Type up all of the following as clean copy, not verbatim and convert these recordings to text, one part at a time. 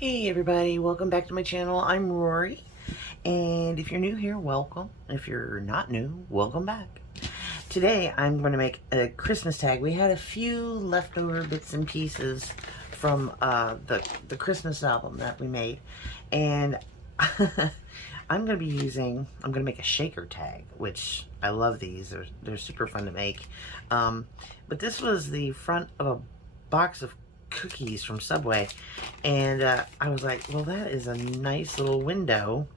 Hey everybody, welcome back to my channel. I'm Rory, and if you're new here, welcome. If you're not new, welcome back. Today I'm going to make a Christmas tag. We had a few leftover bits and pieces from the Christmas album that we made, and I'm going to make a shaker tag, which I love these. They're super fun to make. But this was the front of a box of cookies from Subway, and I was like, well, that is a nice little window.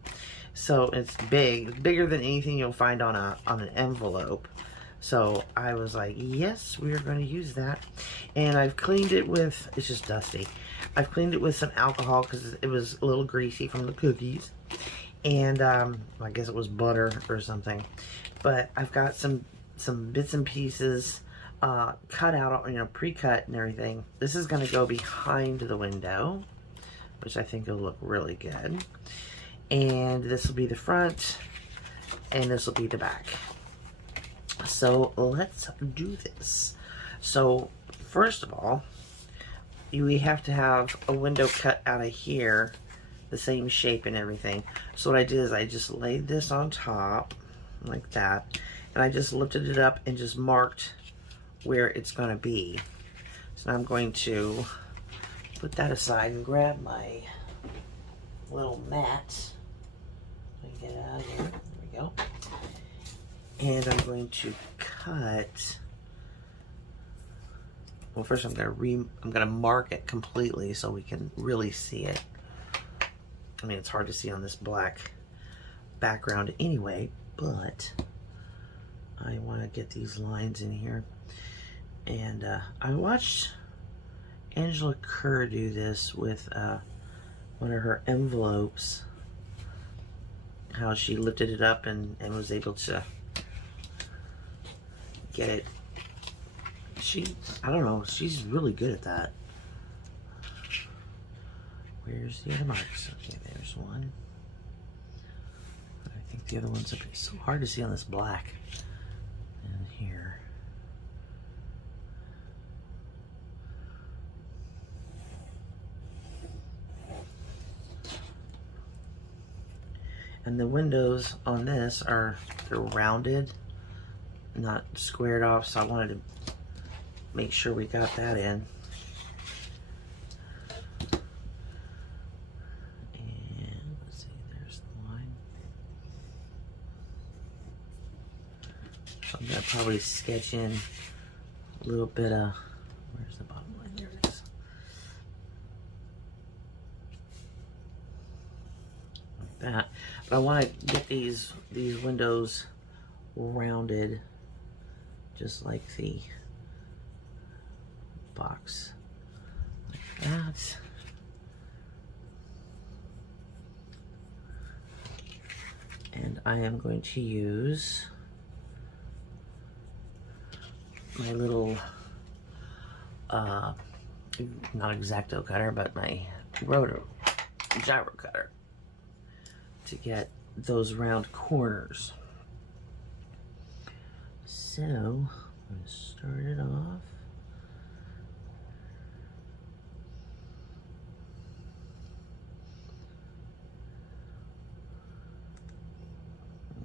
So it's bigger than anything you'll find on an envelope. So I was like, yes, we are going to use that. And I've cleaned it with, it's just dusty, I've cleaned it with some alcohol because it was a little greasy from the cookies, and I guess it was butter or something. But I've got some bits and pieces cut out, pre-cut and everything. This is going to go behind the window, which I think will look really good. And this will be the front, and this will be the back. So let's do this. So first of all, we have to have a window cut out of here, the same shape and everything. So what I did is I just laid this on top like that, and I just lifted it up and just marked where it's going to be. So now I'm going to put that aside and grab my little mat. Let me get it out of here. There we go. And I'm going to cut. Well, first I'm going to mark it completely so we can really see it. I mean, it's hard to see on this black background anyway, but I want to get these lines in here. And I watched Angela Kerr do this with one of her envelopes, how she lifted it up and was able to get it. I don't know, she's really good at that. Where's the other marks? Okay, there's one. But I think the other one's up here. It's so hard to see on this black. And here. And the windows on this they're rounded, not squared off, so I wanted to make sure we got that in. And let's see, there's the line. So I'm gonna probably sketch in a little bit of, where's the bottom line? There it is. That, but I want to get these windows rounded just like the box, like that. And I am going to use my little not X-Acto cutter, but my gyro cutter to get those round corners. So I'm going to start it off.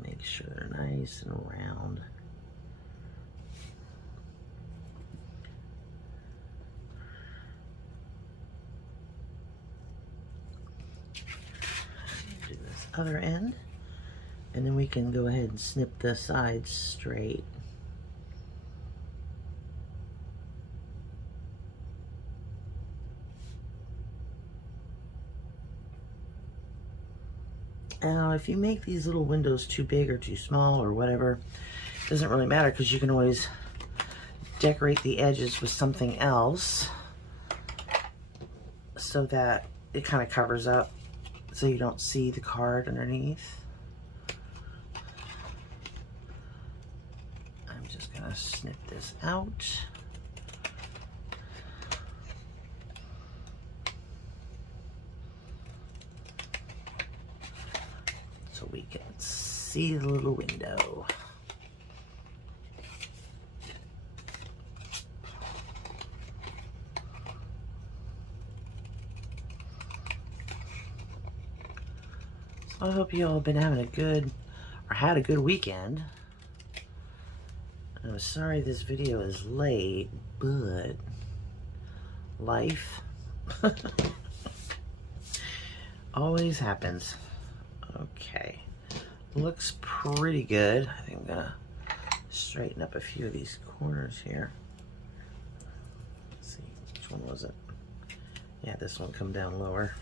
Make sure they're nice and round. Do this other end, and then we can go ahead and snip the sides straight. Now, if you make these little windows too big or too small or whatever, it doesn't really matter, because you can always decorate the edges with something else so that it kind of covers up so you don't see the card underneath. I'm just gonna snip this out. So we can see the little window. I hope you all have been having a good, or had a good weekend. I'm sorry this video is late, but life always happens. Okay, looks pretty good. I think I'm gonna straighten up a few of these corners here. Let's see, which one was it? Yeah, this one come down lower.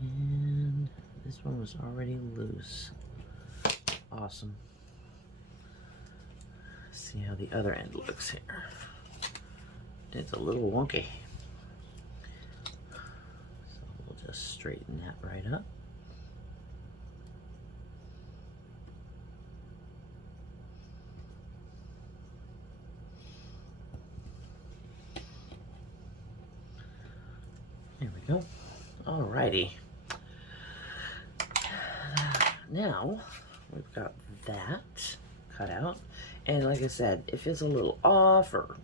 And this one was already loose. Awesome. Let's see how the other end looks here. It's a little wonky. So we'll just straighten that right up. There we go. Alrighty. Now we've got that cut out, and like I said, if it's a little off or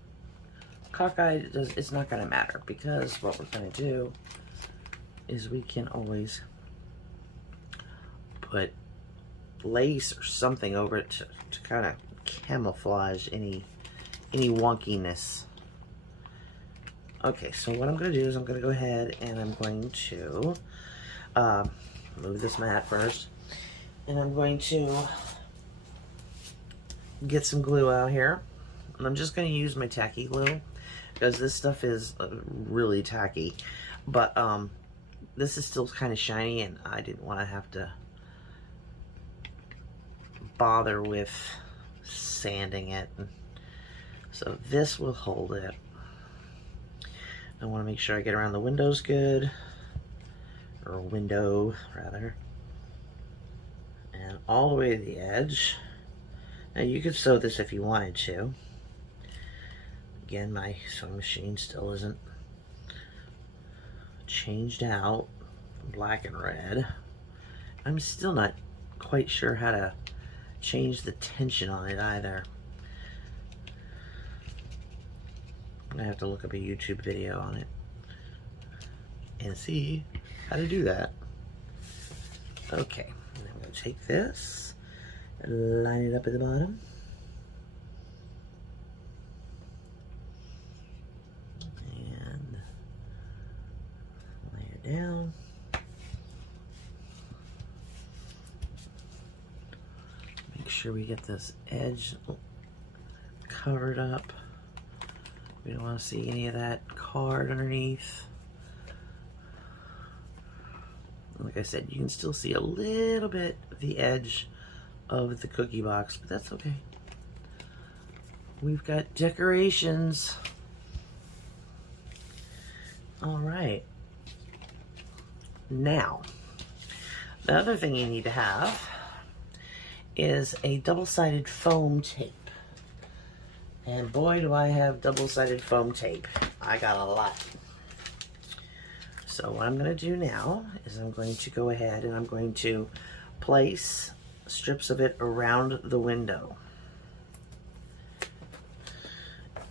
cockeyed, it's not going to matter, because what we're going to do is we can always put lace or something over it to kind of camouflage any wonkiness. Okay, so what I'm going to do is I'm going to go ahead and I'm going to move this mat first, and I'm going to get some glue out here, and I'm just going to use my tacky glue because this stuff is really tacky, but this is still kind of shiny and I didn't want to have to bother with sanding it, so this will hold it. I want to make sure I get around the windows good, or window rather, and all the way to the edge. Now you could sew this if you wanted to. Again, my sewing machine still isn't changed out black and red. I'm still not quite sure how to change the tension on it either. I'm gonna have to look up a YouTube video on it and see how to do that. Okay, and I'm gonna take this and line it up at the bottom. And lay it down. Make sure we get this edge covered up. We don't want to see any of that card underneath. Like I said, you can still see a little bit of the edge of the cookie box, but that's okay. We've got decorations. All right. Now, the other thing you need to have is a double-sided foam tape. And boy, do I have double-sided foam tape. I got a lot. So what I'm going to do now is I'm going to go ahead and I'm going to place strips of it around the window.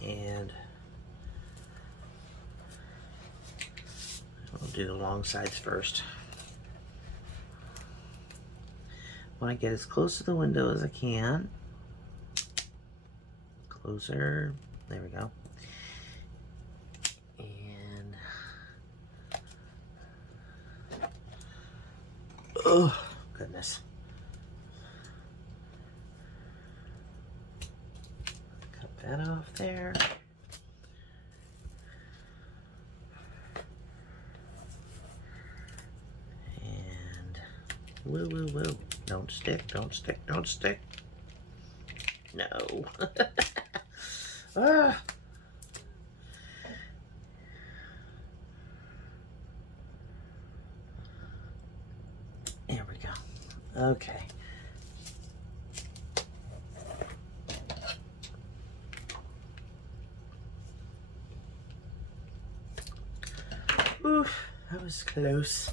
And I'll do the long sides first. I want to get as close to the window as I can. Closer. There we go. And oh goodness. Cut that off there. And woo woo woo. Don't stick, don't stick, don't stick. No. Ah. There we go. Okay. Oof, that was close.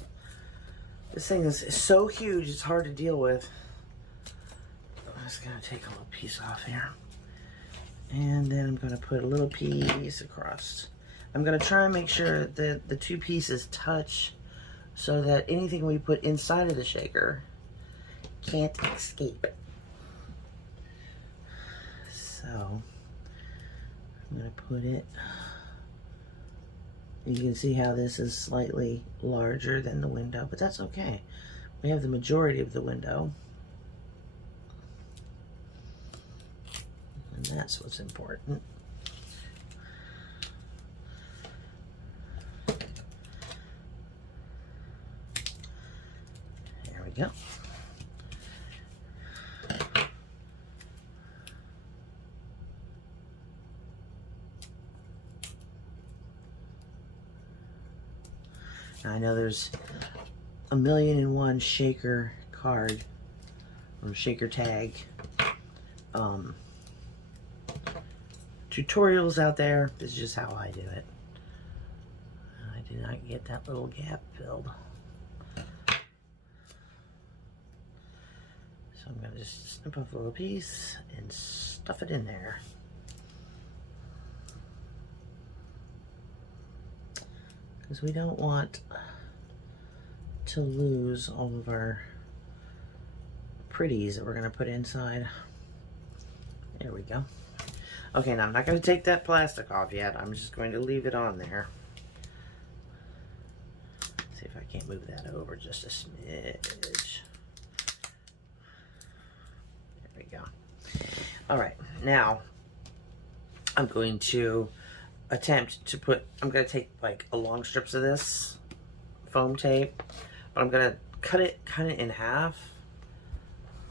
This thing is so huge, it's hard to deal with. I'm just gonna take a little piece off here. And then I'm gonna put a little piece across. I'm gonna try and make sure that the two pieces touch so that anything we put inside of the shaker can't escape. So I'm gonna put it, you can see how this is slightly larger than the window, but that's okay. We have the majority of the window, and that's what's important. There we go. I know there's 1,000,001 shaker card or shaker tag tutorials out there. This is just how I do it. I did not get that little gap filled. So I'm going to just snip off a little piece and stuff it in there. Because we don't want to lose all of our pretties that we're going to put inside. There we go. Okay, now I'm not going to take that plastic off yet. I'm just going to leave it on there. See if I can't move that over just a smidge. There we go. All right, now I'm going to attempt to put, I'm going to take like a long strips of this foam tape, but I'm going to cut it kind of in half.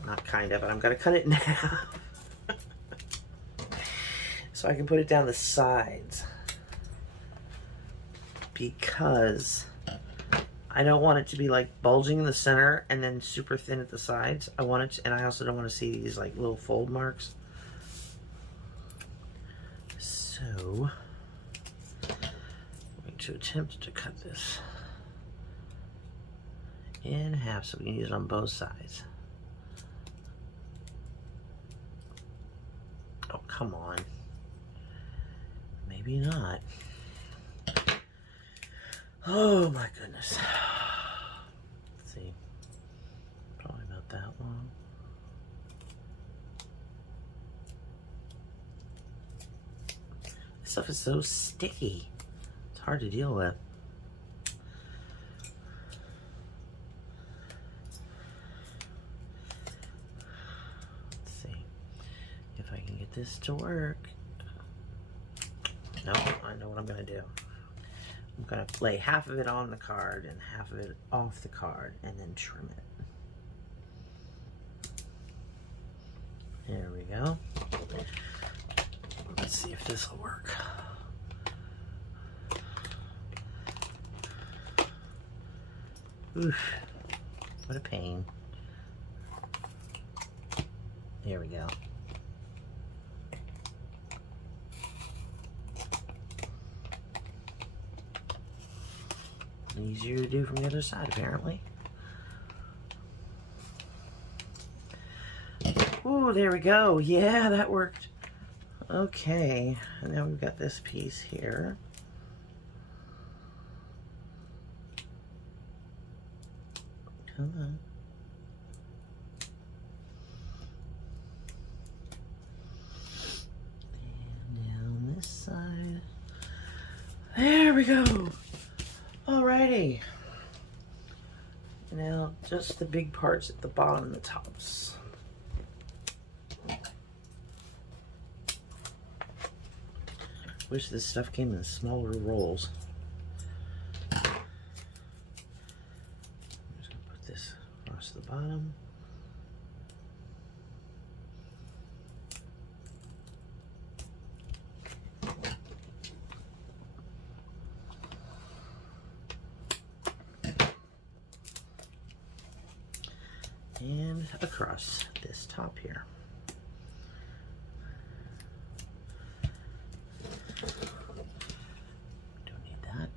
Not kind of, but I'm going to cut it in half. So I can put it down the sides. Because I don't want it to be like bulging in the center and then super thin at the sides. I want it to, and I also don't want to see these like little fold marks. So to attempt to cut this in half so we can use it on both sides. Oh, come on. Maybe not. Oh my goodness. Let's see. Probably about that long. This stuff is so sticky. Hard to deal with. Let's see if I can get this to work. No, I know what I'm going to do. I'm going to lay half of it on the card and half of it off the card and then trim it. There we go. Let's see if this will work. Oof, what a pain. There we go. Easier to do from the other side, apparently. Ooh, there we go. Yeah, that worked. Okay, and now we've got this piece here. Come on. And down this side. There we go. Alrighty. Now just the big parts at the bottom and the tops. Wish this stuff came in smaller rolls. Across the bottom. And across this top here. Don't need that.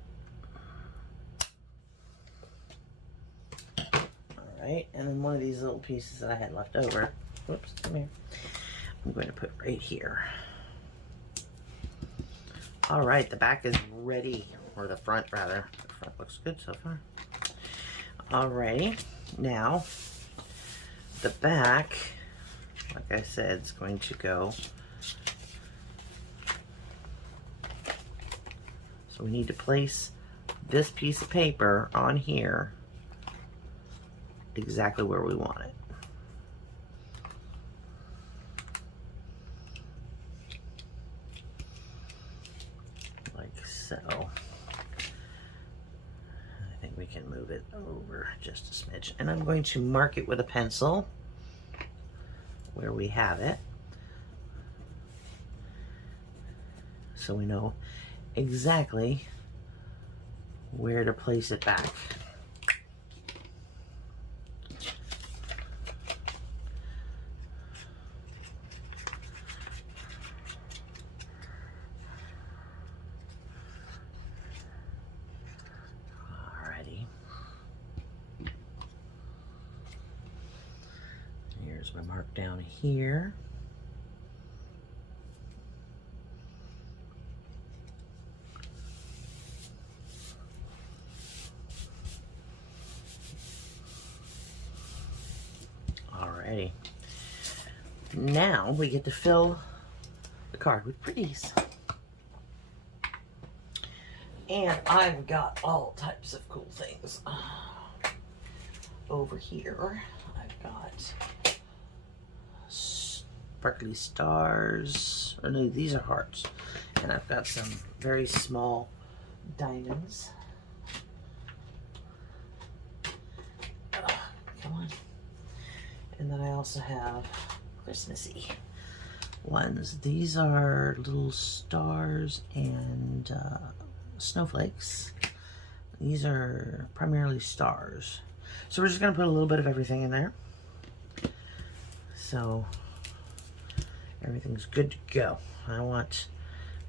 right, and then one of these little pieces that I had left over, whoops, come here, I'm going to put right here. All right, the back is ready, or the front rather. The front looks good so far. Alrighty, now the back, like I said, is going to go. So we need to place this piece of paper on here exactly where we want it. Like so. I think we can move it over just a smidge. And I'm going to mark it with a pencil where we have it, so we know exactly where to place it back. Alrighty. Here's my mark down here. Alrighty. Now we get to fill the card with pretties. And I've got all types of cool things. Over here, I've got sparkly stars. Oh no, these are hearts. And I've got some very small diamonds. Come on. And then I also have Christmassy ones. These are little stars and snowflakes. These are primarily stars. So we're just gonna put a little bit of everything in there. So everything's good to go. I want,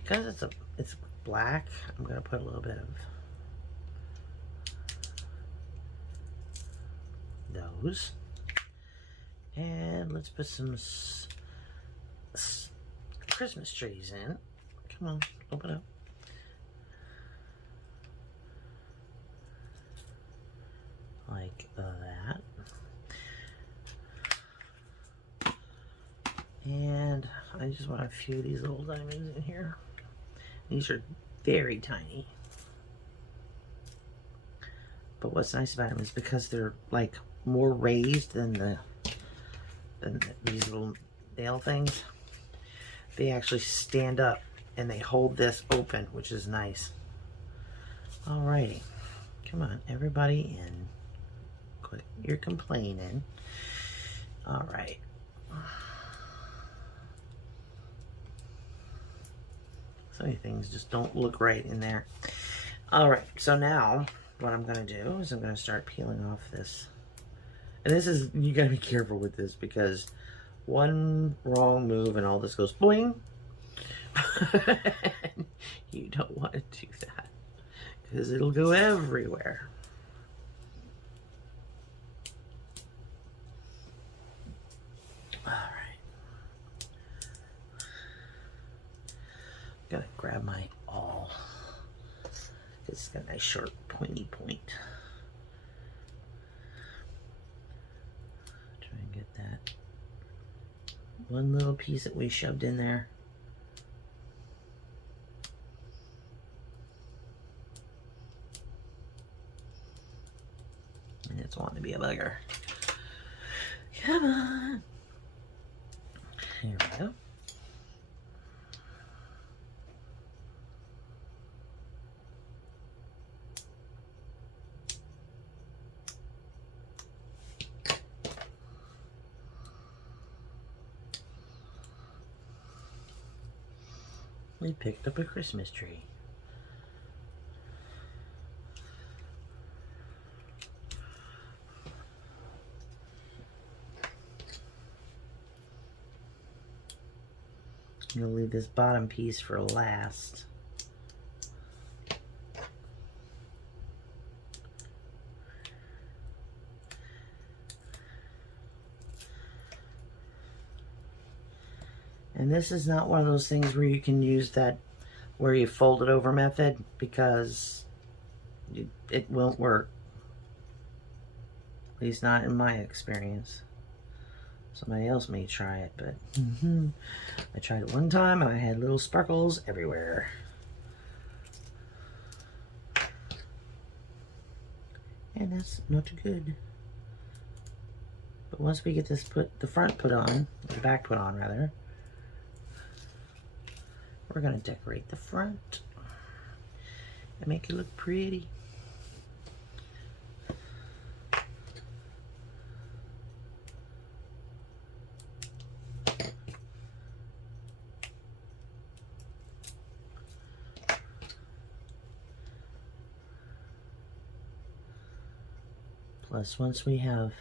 because it's black, I'm gonna put a little bit of those. And let's put some Christmas trees in. Come on, open up. Like that. And I just want a few of these little diamonds in here. These are very tiny. But what's nice about them is because they're like more raised than these little nail things, they actually stand up and they hold this open, which is nice. Alrighty, come on, everybody in. Quit your complaining. Alright. So many things just don't look right in there. Alright, so now what I'm going to do is I'm going to start peeling off this. And this is, you got to be careful with this because one wrong move and all this goes boing. You don't want to do that because it'll go everywhere. All right. Gotta grab my awl. It's got a nice short pointy point. Try and get that one little piece that we shoved in there. And it's wanting to be a bugger. Come on. Here we go. We picked up a Christmas tree. I'm gonna leave this bottom piece for last. And this is not one of those things where you can use that where you fold it over method, because it won't work. At least not in my experience. Somebody else may try it, but I tried it one time and I had little sparkles everywhere. And that's not good. But once we get this the front put on, the back put on rather, we're gonna decorate the front and make it look pretty. Plus, once we have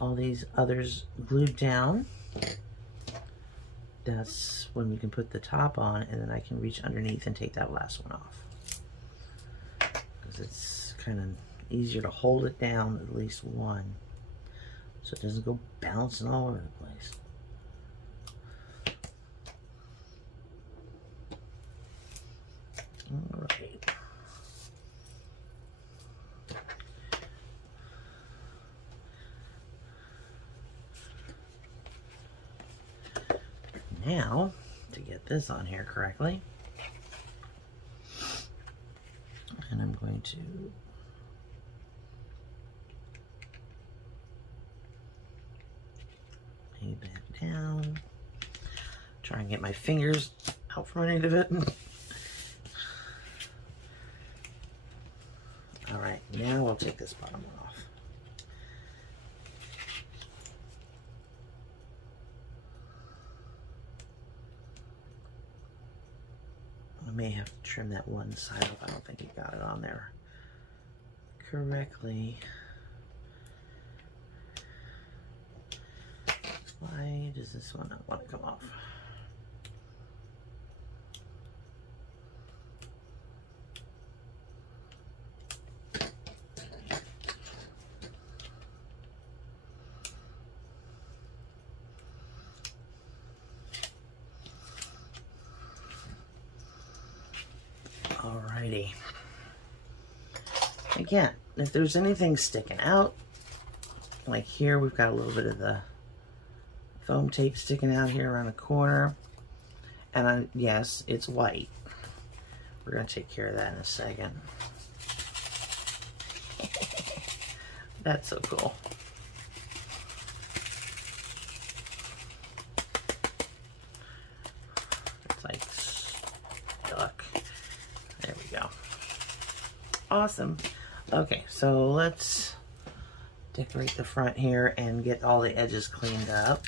all these others glued down, that's when we can put the top on, and then I can reach underneath and take that last one off. Because it's kind of easier to hold it down, at least one, so it doesn't go bouncing all over the place. All right. Now, to get this on here correctly, and I'm going to lay that down, try and get my fingers out from underneath of it. All right, now we'll take this bottom one off. I may have to trim that one side off. I don't think he got it on there correctly. Why does this one not want to come off? Alrighty. Again, if there's anything sticking out, like here we've got a little bit of the foam tape sticking out here around the corner, and yes, it's white. We're going to take care of that in a second. That's so cool. It's like stuck. There we go. Awesome. Okay, so let's decorate the front here and get all the edges cleaned up.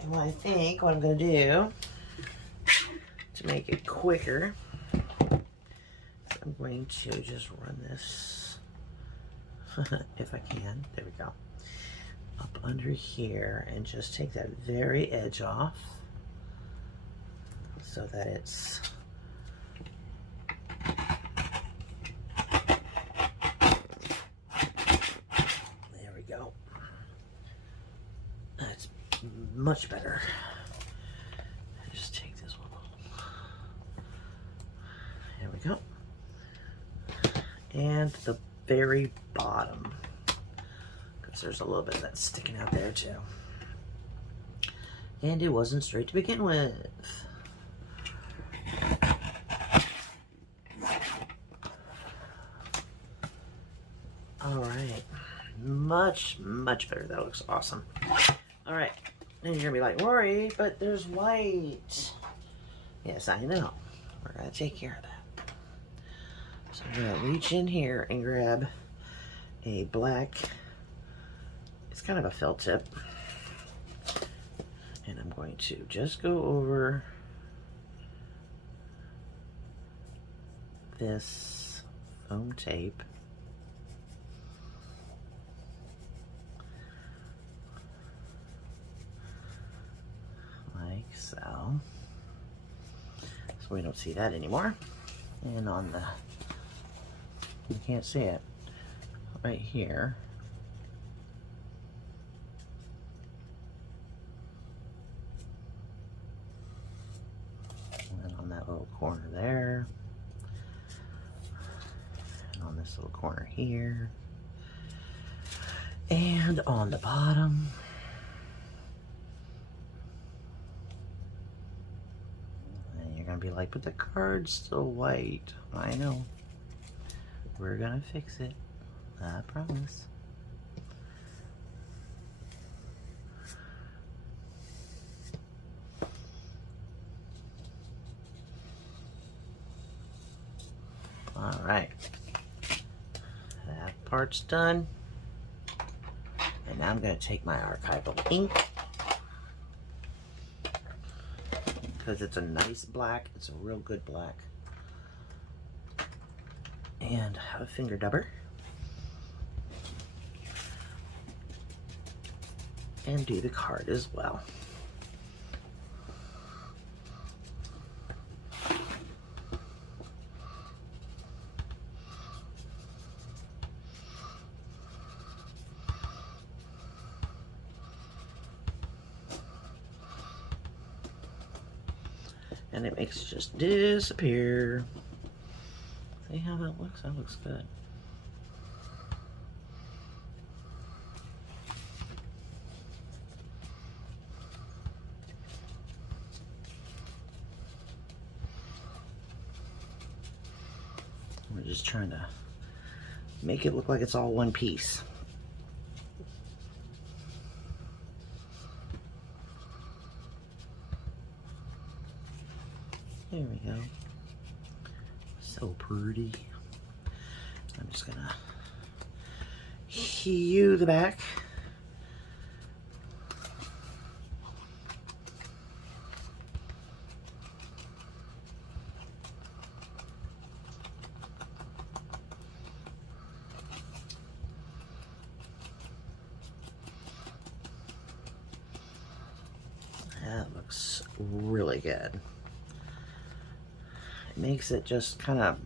And what I think what I'm going to do to make it quicker, I'm going to just run this, if I can, there we go, up under here and just take that very edge off so that it's there we go. That's much better. Just take this one off. There we go. And the very bottom, because there's a little bit of that sticking out there too. And it wasn't straight to begin with. Alright, much better. That looks awesome. Alright, and you're gonna be like, Rory, but there's white. Yes, I know. We're gonna take care of that. So I'm gonna reach in here and grab a black, it's kind of a felt tip, and I'm going to just go over this foam tape like so we don't see that anymore. And on the, you can't see it, right here, corner there. And on this little corner here. And on the bottom. And you're going to be like, but the card's still white. I know. We're going to fix it. I promise. All right, that part's done. And now I'm going to take my archival ink, because it's a nice black. It's a real good black. And have a finger dubber. And do the card as well. And it makes it just disappear. See how that looks? That looks good. We're just trying to make it look like it's all one piece. There we go. So pretty. I'm just gonna hue the back. That looks really good. It makes it just kind of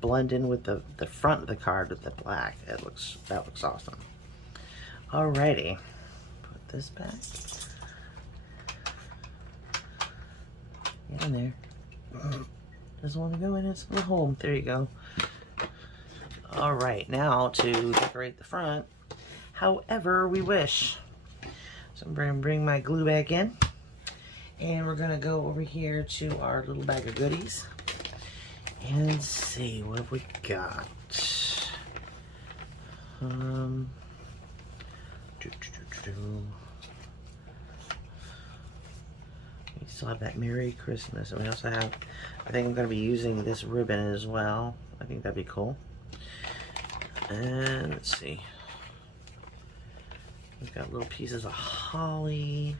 blend in with the front of the card with the black. That looks awesome. Alrighty, put this back. Get in there. Doesn't want to go in its little home. There you go. Alright, now to decorate the front however we wish. So I'm going to bring my glue back in. And we're going to go over here to our little bag of goodies. And see what have we got. We still have that Merry Christmas, and we also have, I think I'm going to be using this ribbon as well. I think that'd be cool. And let's see, we've got little pieces of holly,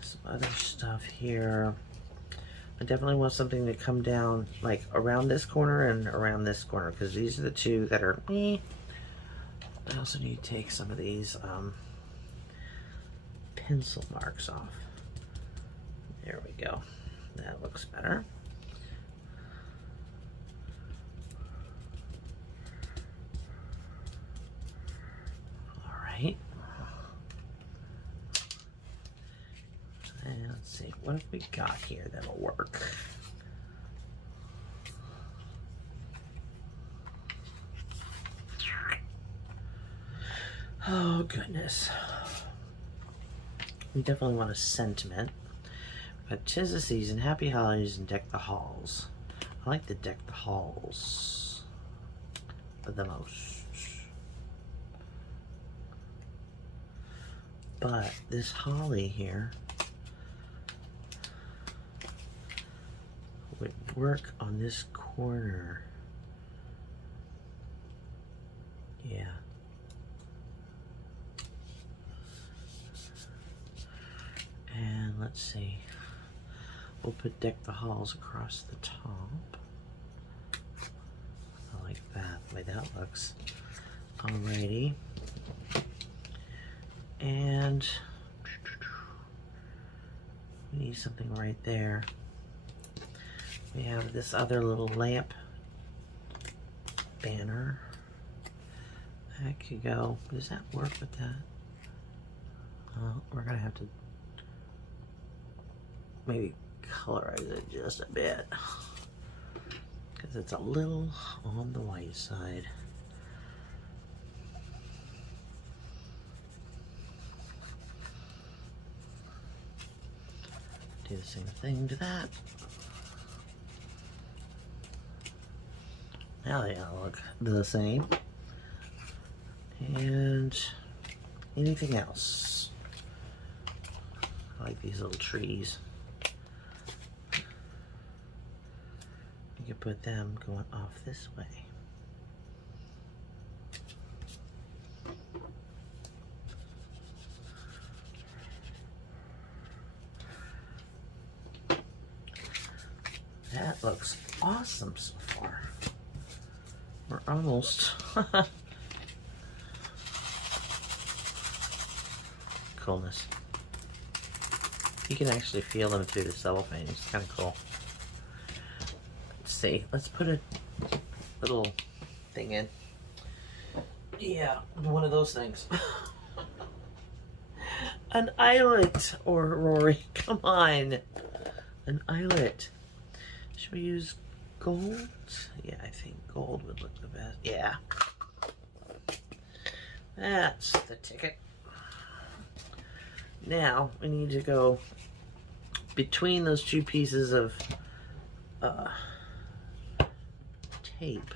some other stuff here. I definitely want something to come down like around this corner and around this corner, because these are the two that are meh. I also need to take some of these pencil marks off. There we go. That looks better. All right. And let's see, what have we got here that'll work? Oh goodness. We definitely want a sentiment. But 'tis the season, happy holidays, and deck the halls. I like to deck the halls the most. But this holly here would work on this corner. Yeah. And let's see. We'll put deck the halls across the top. I like that, the way that looks. Alrighty. And we need something right there. We have this other little lamp banner. That could go. Does that work with that? We're gonna have to maybe colorize it just a bit because it's a little on the white side. Do the same thing to that. Now they all look the same. And anything else? I like these little trees. You can put them going off this way. That looks awesome so far. We're almost. Coolness. You can actually feel them through the cellophane. It's kind of cool. Let's see. Let's put a little thing in. Yeah, one of those things. An eyelet, or Rory. Come on. An eyelet. Should we use gold? Yeah, I think gold would look the best. Yeah. That's the ticket. Now, we need to go between those two pieces of tape.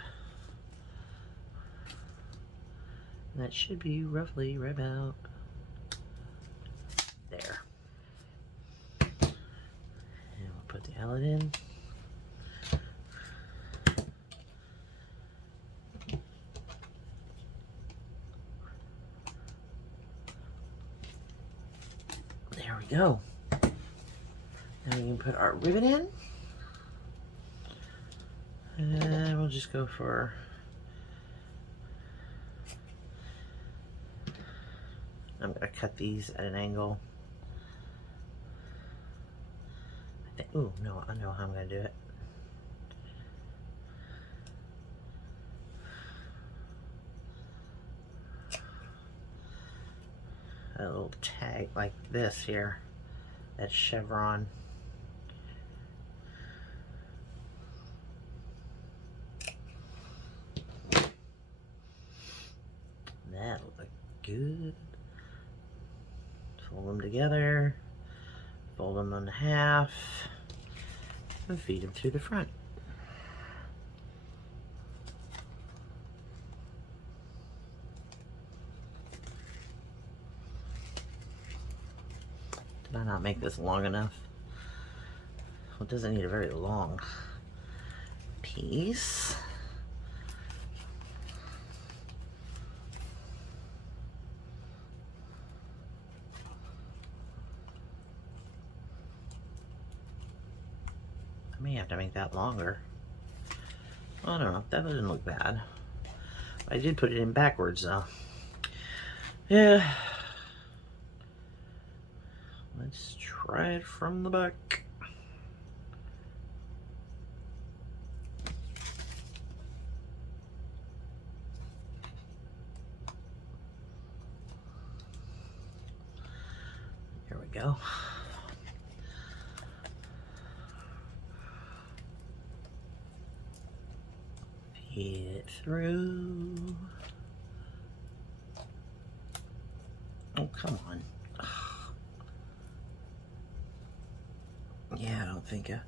And that should be roughly right about there. And we'll put the eyelet in. There we go. Now we can put our ribbon in. And we'll just go for I'm going to cut these at an angle. I think, ooh, no, I know how I'm going to do it. A little tag like this here, that chevron. That'll look good. Fold them together, fold them in half, and feed them through the front. Did I not make this long enough? Well, it doesn't need a very long piece. I may have to make that longer. I don't know. That doesn't look bad. I did put it in backwards though. Yeah. Let's try it from the back. Here we go. Feed it through. Oh, come on. Yeah, I don't think I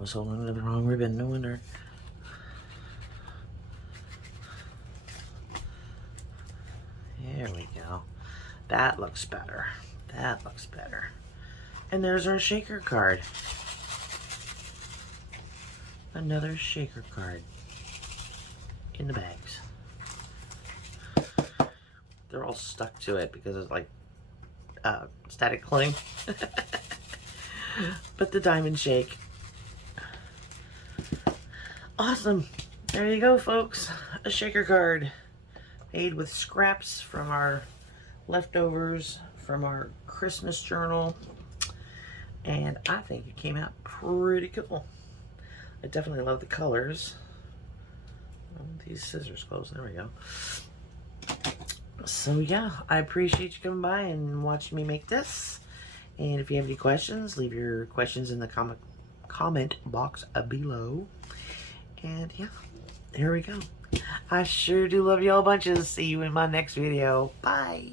was holding the wrong ribbon, no wonder. There we go. That looks better. That looks better. And there's our shaker card. Another shaker card in the bags. They're all stuck to it because it's like static cling. But the diamond shake. Awesome. There you go, folks. A shaker card made with scraps from our leftovers from our Christmas journal. And I think it came out pretty cool. I definitely love the colors. Oh, these scissors close. There we go. So yeah, I appreciate you coming by and watching me make this. And if you have any questions, leave your questions in the comment box below. And yeah, here we go. I sure do love y'all bunches. See you in my next video. Bye.